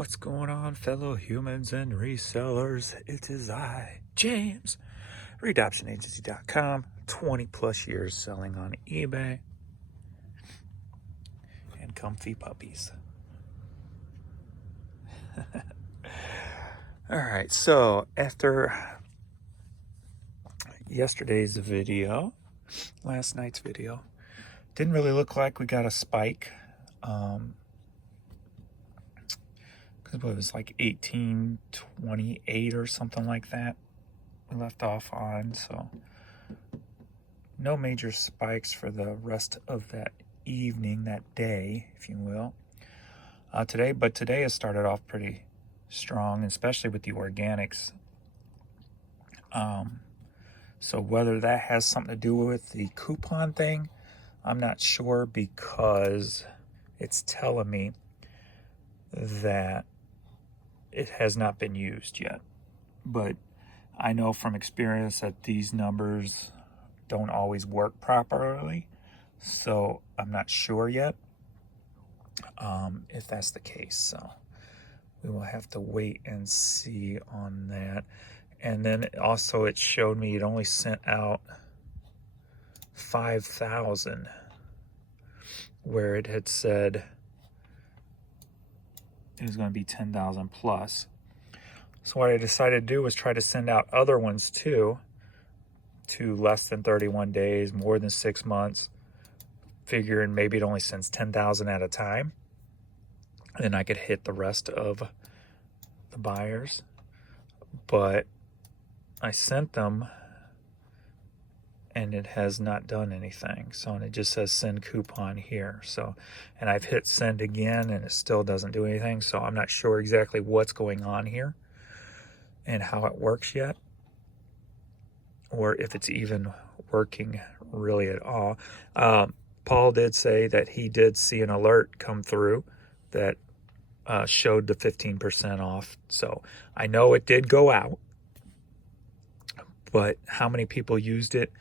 What's going on, fellow humans and resellers? It is I, James, readoptionagency.com, 20 plus years selling on eBay and comfy puppies. All right, so after yesterday's video, last night's video, didn't really look like we got a spike. Because it was like 1828 or something like that we left off on, so no major spikes for the rest of that evening, that day, if you will. Today has started off pretty strong, especially with the organics. So whether that has something to do with the coupon thing, I'm not sure, because it's telling me that it has not been used yet. But I know from experience that these numbers don't always work properly, so I'm not sure yet if that's the case. So we will have to wait and see on that. And then also it showed me it only sent out 5,000, where it had said it was going to be 10,000 plus. So what I decided to do was try to send out other ones too, to less than 31 days, more than 6 months, figuring maybe it only sends 10,000 at a time. Then I could hit the rest of the buyers. But I sent them and it has not done anything. So, and it just says send coupon here. So, and I've hit send again and it still doesn't do anything. So I'm not sure exactly what's going on here and how it works yet, or if it's even working really at all. Paul did say that he did see an alert come through that showed the 15% off. So I know it did go out, but how many people used it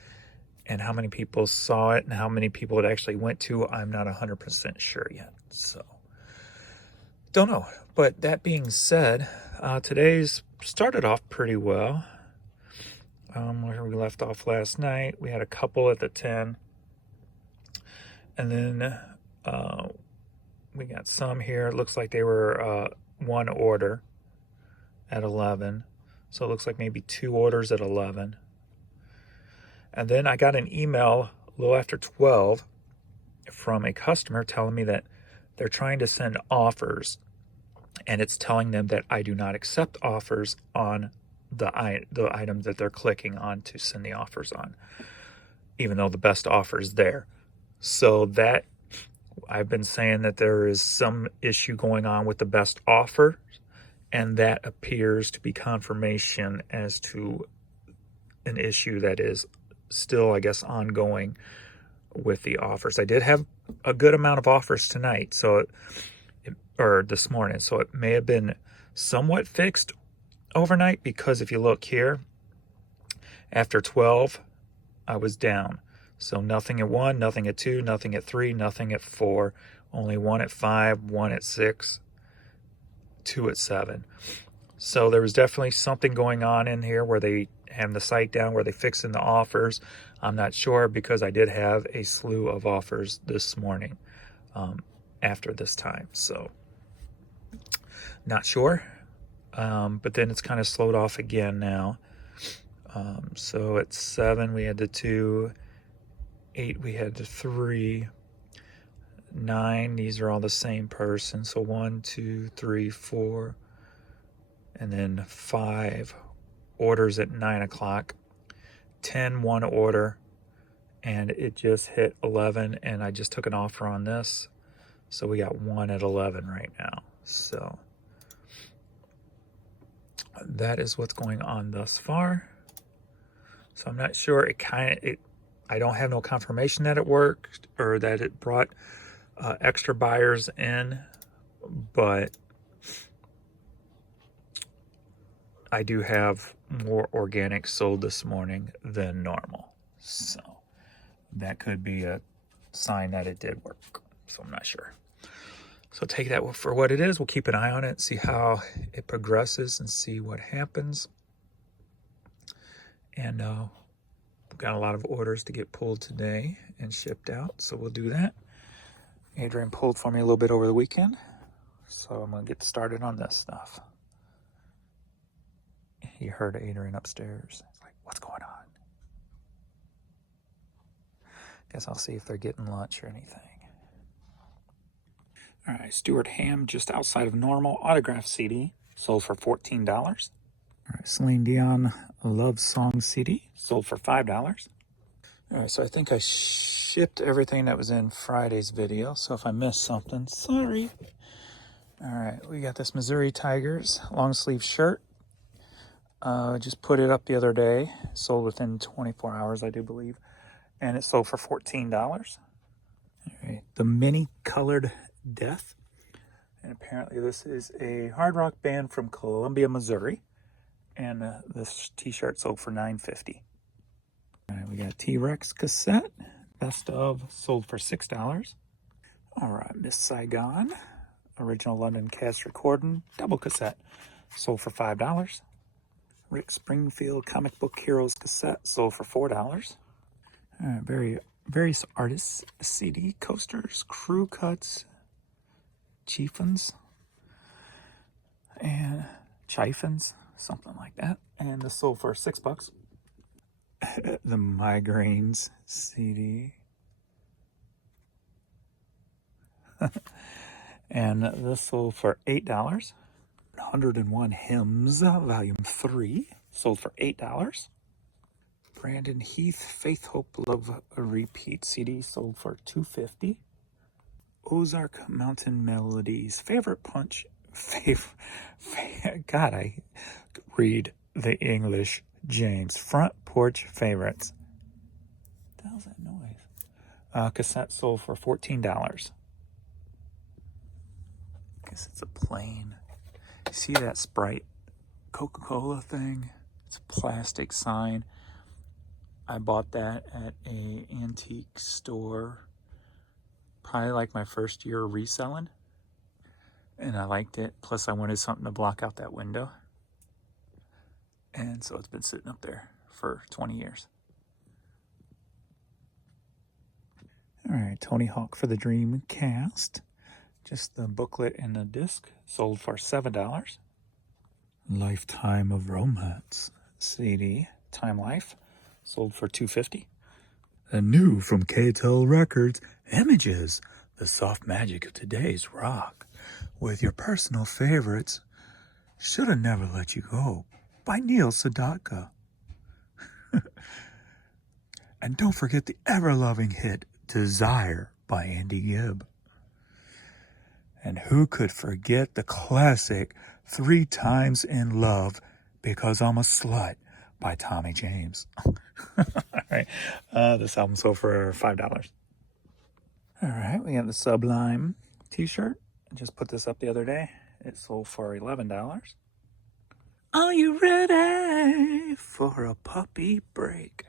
and how many people saw it and how many people it actually went to, I'm not 100% sure yet. So don't know. But that being said, today's started off pretty well. Where we left off last night, we had a couple at the 10. And then we got some here. It looks like they were one order at 11. So it looks like maybe 2 orders at 11. And then I got an email a little after 12 from a customer telling me that they're trying to send offers, and it's telling them that I do not accept offers on the items that they're clicking on to send the offers on, even though the best offer is there. So that, I've been saying that there is some issue going on with the best offer, and that appears to be confirmation as to an issue that is still, I guess, ongoing with the offers. I did have a good amount of offers tonight, or this morning, so it may have been somewhat fixed overnight, because if you look here, after 12, I was down. So nothing at 1, nothing at 2, nothing at 3, nothing at 4, only 1 at 5, 1 at 6, 2 at 7. So there was definitely something going on in here where they have the site down, where they fixing the offers. I'm not sure, because I did have a slew of offers this morning after this time. So not sure. But then it's kind of slowed off again now. So at 7, we had the 2, 8, we had the 3, 9, these are all the same person. So 1, 2, 3, 4, and then 5 orders at 9 o'clock, 10, 1 order, and it just hit 11, and I just took an offer on this. So we got 1 at 11 right now. So that is what's going on thus far. So I'm not sure. I don't have no confirmation that it worked or that it brought extra buyers in, but I do have more organic sold this morning than normal. So that could be a sign that it did work. So I'm not sure. So take that for what it is. We'll keep an eye on it, see how it progresses, and see what happens. And we've got a lot of orders to get pulled today and shipped out, so we'll do that. Adrian pulled for me a little bit over the weekend, so I'm going to get started on this stuff. He heard Adrian upstairs. He's like, what's going on? Guess I'll see if they're getting lunch or anything. All right, Stuart Ham, just outside of normal, autograph CD, sold for $14. All right, Celine Dion, Love Song CD, sold for $5. All right, so I think I shipped everything that was in Friday's video, so if I missed something, sorry. All right, we got this Missouri Tigers long sleeve shirt. Just put it up the other day, sold within 24 hours, I do believe, and it sold for $14. All right, the Mini Colored Death, and apparently this is a hard rock band from Columbia, Missouri, and this t-shirt sold for $9.50. All right, we got T-Rex cassette, best of, sold for $6. All right, Miss Saigon, original London cast recording, double cassette, sold for $5. Rick Springfield Comic Book Heroes cassette, sold for $4. All right, various artists CD, coasters, crew cuts, chiffons, and chiffons, something like that. And this sold for $6. The Migraines CD. And this sold for $8. 101 Hymns, Volume 3, sold for $8. Brandon Heath, Faith, Hope, Love, Repeat CD, sold for $2.50. Ozark Mountain Melodies, Favorite Punch, God, I read the English, James. Front Porch Favorites. What the hell's that noise? Cassette sold for $14. Guess it's a plane. You see that Sprite Coca-Cola thing? It's a plastic sign. I bought that at a antique store, probably like my first year reselling, and I liked it. Plus I wanted something to block out that window, and so it's been sitting up there for 20 years. All right, Tony Hawk for the Dream Cast, just the booklet and the disc, sold for $7. Lifetime of Romance CD, Time Life, sold for $2.50. And new from K-Tel Records, Images, the soft magic of today's rock, with your personal favorites, Shoulda Never Let You Go by Neil Sedaka. And don't forget the ever-loving hit, Desire by Andy Gibb. And who could forget the classic 3 Times in Love Because I'm a Slut by Tommy James. All right, this album sold for $5. All right, we have the Sublime t-shirt. I just put this up the other day. It sold for $11. Are you ready for a puppy break?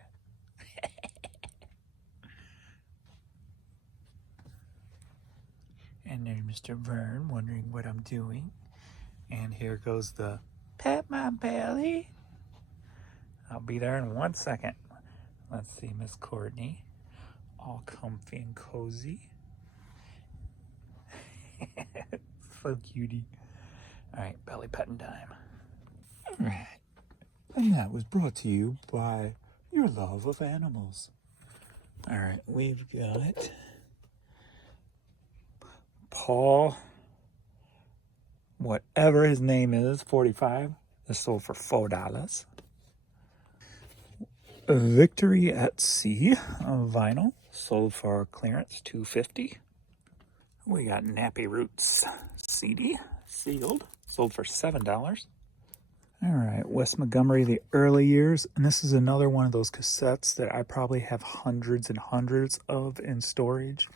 And there's Mr. Vern wondering what I'm doing. And here goes the Pat My Belly. I'll be there in 1 second. Let's see, Miss Courtney, all comfy and cozy. So cutie. All right, belly petting time. All right, and that was brought to you by your love of animals. All right, we've got Paul, whatever his name is, 45. This sold for $4. Victory at Sea vinyl, sold for clearance, $2.50. We got Nappy Roots CD, sealed, sold for $7. All right, Wes Montgomery, The Early Years, and this is another one of those cassettes that I probably have hundreds and hundreds of in storage.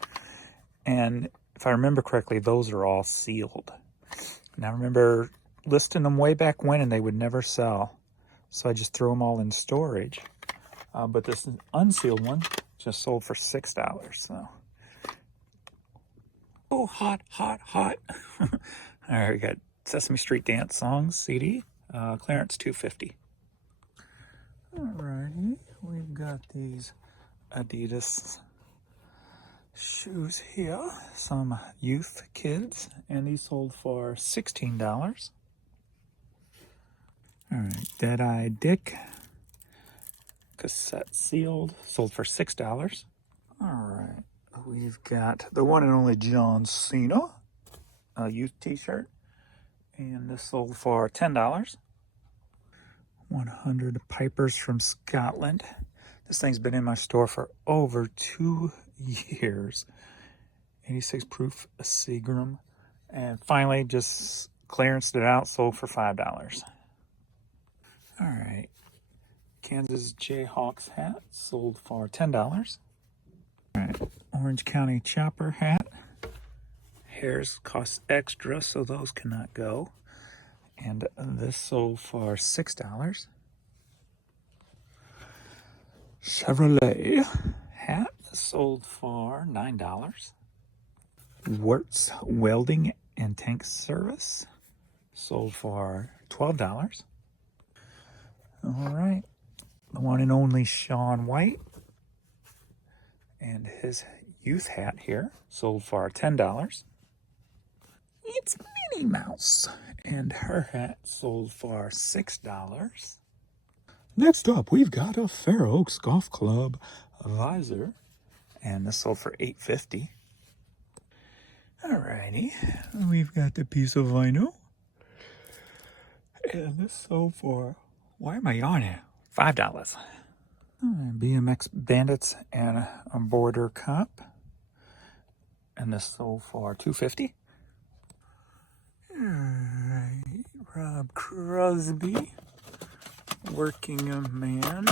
And if I remember correctly, those are all sealed. And I remember listing them way back when, and they would never sell. So I just threw them all in storage. But this unsealed one just sold for $6. So Oh, hot, hot, hot. All right, we got Sesame Street Dance Songs CD, clearance $2.50. Alrighty, we've got these Adidas shoes here, some youth kids, and these sold for $16. Alright, Deadeye Dick, cassette sealed, sold for $6. Alright, we've got the one and only John Cena, a youth t-shirt, and this sold for $10. 100 Pipers from Scotland. This thing's been in my store for over 2 years. 86 proof Seagram. And finally just clearanced it out, sold for $5. Alright. Kansas Jayhawks hat, sold for $10. Alright. Orange County Chopper hat. Hairs cost extra, so those cannot go. And this sold for $6. Chevrolet hat sold for $9. Wertz Welding and Tank Service sold for $12. All right, the one and only Shaun White and his youth hat here sold for $10. It's Minnie Mouse, and her hat sold for $6. Next up, we've got a Fair Oaks Golf Club visor, and this sold for $8.50. Alrighty, we've got the piece of vinyl, and this sold for, why am I yawning? $5. BMX Bandits and a Border Cup, and this sold for $2.50. Alright, Rob Crosby, Working Man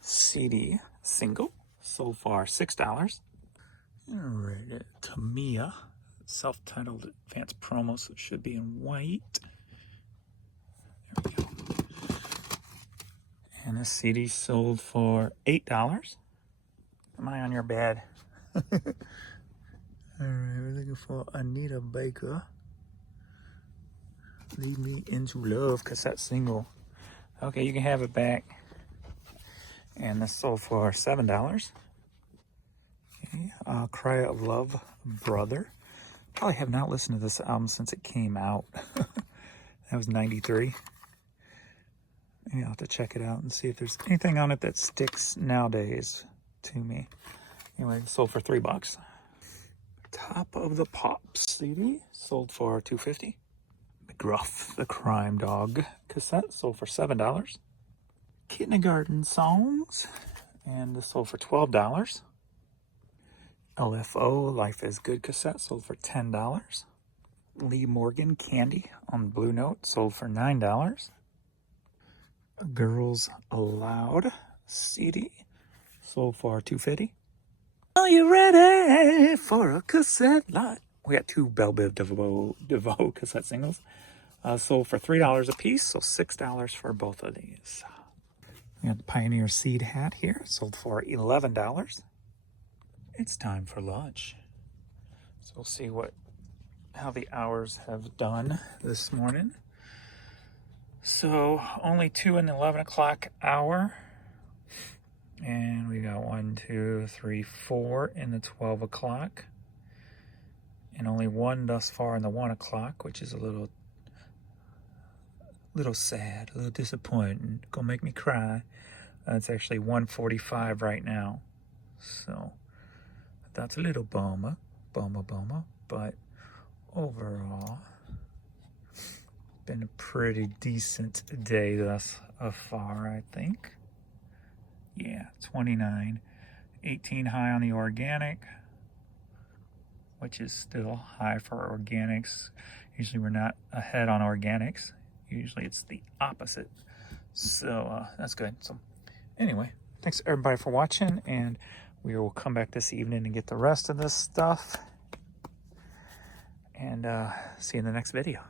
CD single, sold for $6. Alright, Tamiya, self-titled advanced promo, so it should be in white. There we go. And this CD sold for $8. Am I on your bed? Alright, we're looking for Anita Baker. Lead Me Into Love cassette single. Okay, you can have it back. And this sold for $7. Okay, Cry of Love, Brother. Probably have not listened to this album since it came out. That was 93. Yeah, I'll have to check it out and see if there's anything on it that sticks nowadays to me. Anyway, it sold for $3. Top of the Pops CD sold for $2.50. McGruff, the Crime Dog cassette sold for $7. Kindergarten Songs, and this sold for $12. LFO, Life is Good cassette sold for $10. Lee Morgan Candy on Blue Note sold for $9. Girls Aloud CD sold for $2.50. Are you ready for a cassette lot? We got 2 Belle Biv DeVoe cassette singles. Sold for $3 a piece, so $6 for both of these. We got the Pioneer Seed hat here, sold for $11. It's time for lunch. So we'll see how the hours have done this morning. So only 2 in the 11 o'clock hour. And we got 1, 2, 3, 4 in the 12 o'clock. And only 1 thus far in the 1 o'clock, which is a little sad, a little disappointing. Gonna make me cry. It's actually 1:45 right now. So that's a little bummer. But overall, been a pretty decent day thus far, I think. Yeah, 29, 18 high on the organic, which is still high for organics. Usually we're not ahead on organics. Usually it's the opposite. So that's good. So anyway, thanks everybody for watching, and we will come back this evening and get the rest of this stuff. And see you in the next video.